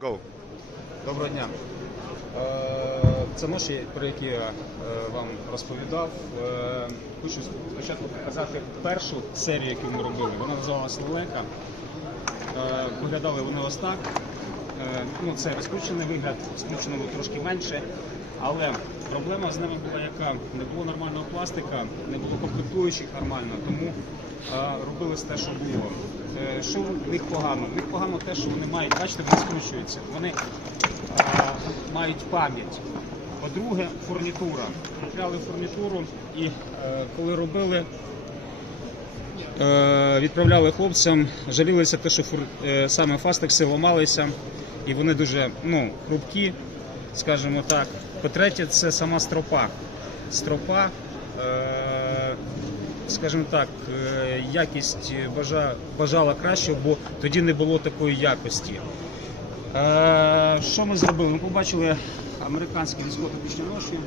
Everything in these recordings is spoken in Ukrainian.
Go. Доброго дня. Е, Це ноші, про які я е, вам розповідав. Е, Хочу спочатку показати першу серію, яку ми робили. Вона називалася Лелека. Виглядали вони ось так. Ну, це розкручений вигляд, скручено було трошки менше. Але проблема з ними була яка? Не було нормального пластика, не було комплектуючих нормально, тому робили те, що було. Е, Що в них погано? В них погано те, що вони мають, бачите, вони скручуються. Вони е, мають пам'ять. По-друге, фурнітура. Купляли фурнітуру і е, коли робили, е, відправляли хлопцям, жалілися те, що фур, е, саме фастекси ламалися, і вони дуже ну, хрупкі, скажімо так. По-третє, це сама стропа. Стропа, е, скажімо так, е, якість бажа, бажала краще, бо тоді не було такої якості. Е, що ми зробили? Ми побачили американські військово-технічні ноші,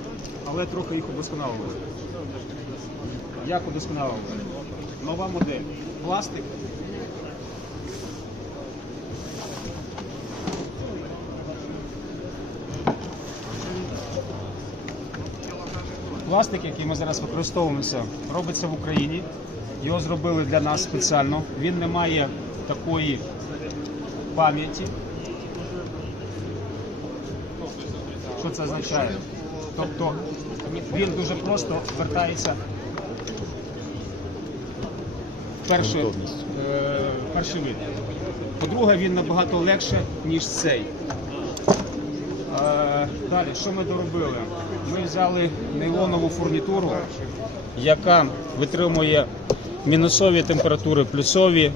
але трохи їх удосконалили. Як удосконалили? Нова модель. Пластик. Пластик, який ми зараз використовуємося, робиться в Україні. Його зробили для нас спеціально. Він не має такої пам'яті. Що це означає? Тобто він дуже просто вертається в перший, е, перший вид. По-друге, він набагато легше, ніж цей. Далі, що ми доробили? Ми взяли нейлонову фурнітуру, яка витримує мінусові температури, плюсові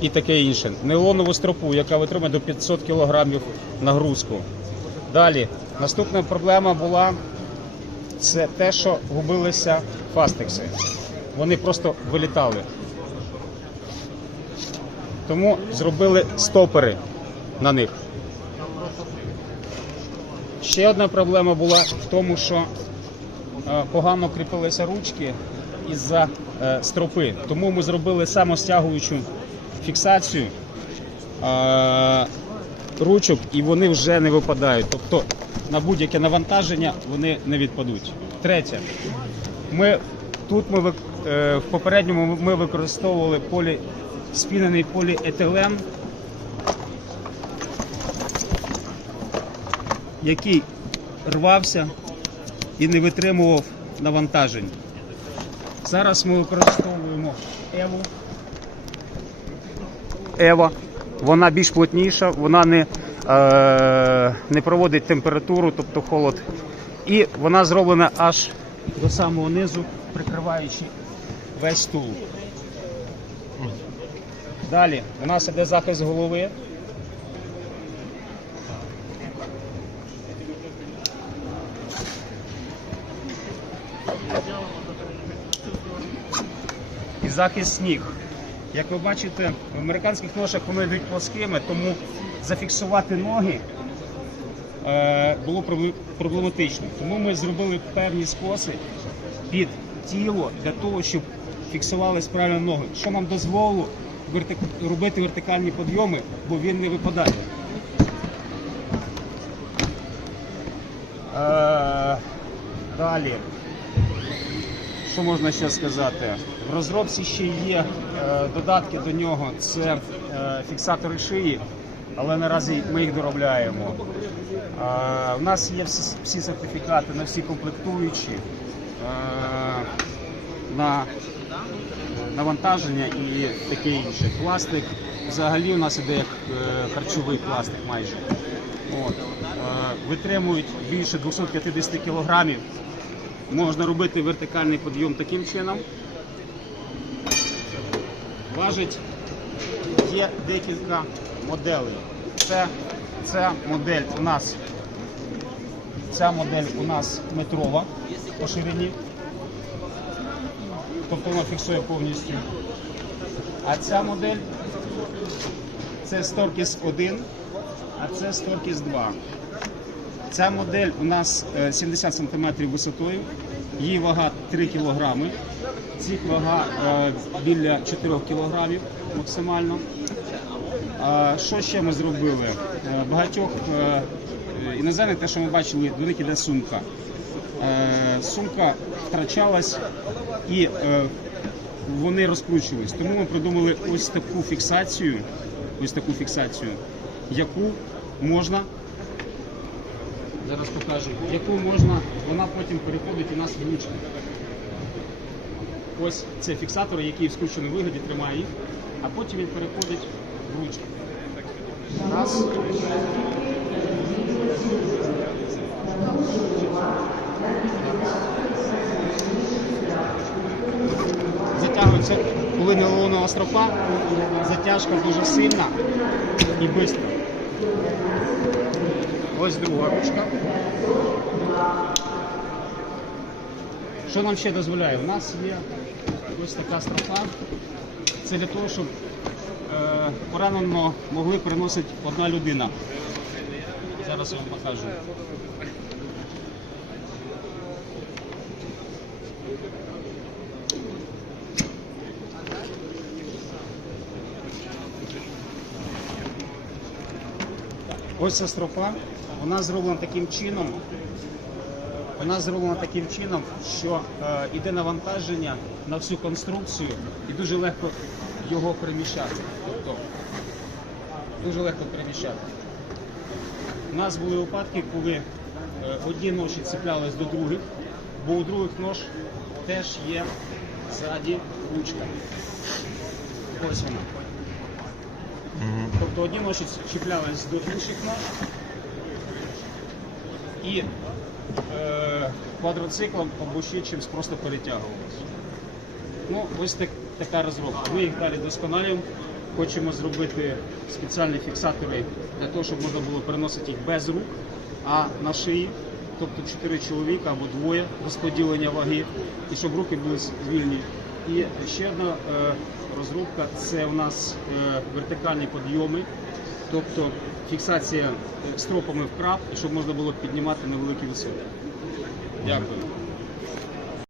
і таке інше. Нейлонову стропу, яка витримує до 500 кг нагрузку. Далі, наступна проблема була це те, що губилися фастекси. Вони просто вилітали. Тому зробили стопери на них. Ще одна проблема була в тому, що е, погано кріпилися ручки із-за е, стропи. Тому ми зробили самостягуючу фіксацію е, ручок і вони вже не випадають. Тобто на будь-яке навантаження вони не відпадуть. Третє. Ми, тут ми в попередньому ми використовували полі, спінений поліетилен який рвався і не витримував навантажень. Зараз ми використовуємо Еву. Ева. Вона більш плотніша, вона не, е, не проводить температуру, тобто холод. І вона зроблена аж до самого низу, прикриваючи весь тул. Далі у нас іде захист голови. І захист ніг. Як ви бачите, в американських ношах вони йдуть плоскими, тому зафіксувати ноги е, було проблематично. Тому ми зробили певні скоси під тіло для того, щоб фіксувались правильно ноги, що нам дозволило робити вертикальні підйоми, бо він не випадає. Е, далі. Що можна ще сказати? В розробці ще є е, додатки до нього. Це е, фіксатори шиї, але наразі ми їх доробляємо. У нас є всі, сертифікати на всі комплектуючі, е, на навантаження і таке інше. Пластик взагалі у нас іде як харчовий пластик майже. От. Витримують більше 250 кілограмів. Можна робити вертикальний підйом таким чином. Важить є декілька моделей. Це, ця модель у нас ця модель у нас метрова по ширині. Тобто вона фіксує повністю. А ця модель це Storkis 1, а це Storkis 2. Ця модель у нас е, 70 см висотою, її вага 3 кг. Цих вага е, біля 4 кг максимально. Що ще ми зробили? Е, Багатьох е, е, іноземних, те, що ми бачили, до них іде сумка. Е, Сумка втрачалась і е, вони розкручувались. Тому ми придумали ось таку фіксацію, ось таку фіксацію, яку можна. Зараз покажу, яку можна, вона потім переходить у нас в ручки. Ось це фіксатор, який в скрученому вигляді тримає їх, а потім він переходить в ручки. Раз. Затягується, коли нейлонова стропа, затяжка дуже сильна і швидка. Ось друга ручка. Що нам ще дозволяє? У нас є ось така стропа. Це для того, щоб е, поранено могли переносити одна людина. Зараз я вам покажу. Ось ця стропа, вона зроблена таким чином. Вона зроблена таким чином, що е, йде навантаження на всю конструкцію і дуже легко його переміщати. Тобто дуже легко переміщати. У нас були випадки, коли е, одні ноші цеплялись до других, бо у других нож теж є ззаді ручка. Ось вона. Тобто одні ноші чіплялись до інших нож і е, квадроциклом або ще чимось просто перетягувалися. Ну, ось так, така розробка. Ми їх далі досконалюємо. Хочемо зробити спеціальні фіксатори для того, щоб можна було переносити їх без рук, а на шиї, тобто чотири чоловіка або двоє розподілення ваги, і щоб руки були вільні. І ще одна е, розробка це у нас е, вертикальні підйоми, тобто фіксація стропами вправ, і щоб можна було піднімати на великі висоти. Дякую.